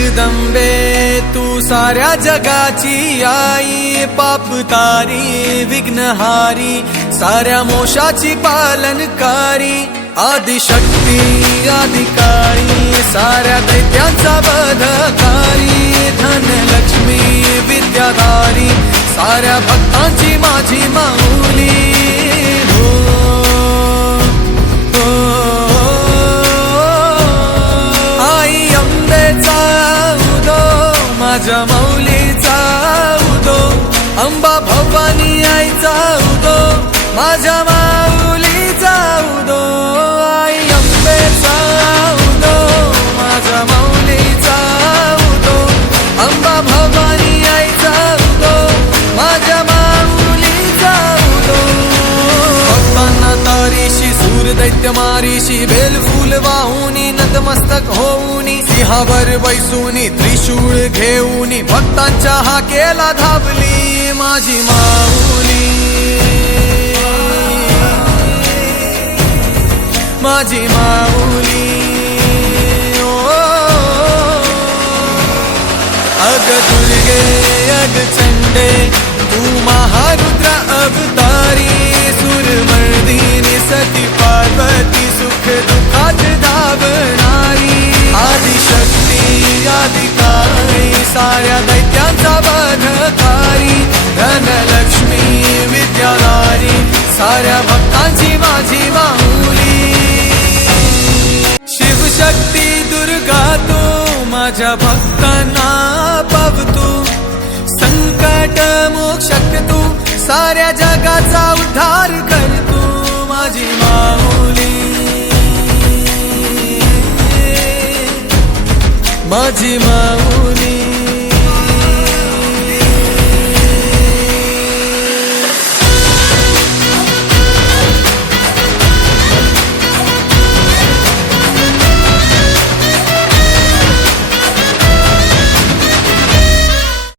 जगदंबे तू साऱ्या जगाची आई, पाप तारी विघ्नहारी साऱ्या मोशाची पालनकारी, आदिशक्ती आदिकाळी साऱ्या दैत्यांचा वधकारी, धनलक्ष्मी विद्याधारी साऱ्या भक्तांची माझी माऊली। आई अंबेचा उदो माझ्या माऊलीचा उदो, अंबा भवानी आईचा उदो माझ्या माऊलीचा उदो। आई अंबेचा उदो माझ्या माऊलीचा उदो, अंबा भवानी आईचा उदो माझ्या माऊलीचा उदो। भक्तांना तारीशी सूर दैत्य मारीशी, बेल फूल वाहुनी नतमस्तक होऊनी, सिंहावर बैसूनी त्रिशूळ घेऊनी, भक्तांच्या हाकेला धावली माझी माऊली, माझी माऊली। अग दुर्गे अग चंडे तू महारुद्र अवतारी, सुरमर्दिनी सती पार्वती सुख दुःखात धावणारी, आदिशक्ती आदिकाळी साऱ्या दैत्यांचा वधकारी, धनलक्ष्मी विद्याधारी साऱ्या भक्तांची माझी माऊली। शिवशक्ती दुर्गा तू माझ्या भक्तांना पावतू, संकट मोक्षक तू साऱ्या जगाचा उद्धार कर तू माझी माऊली, माझी माऊली।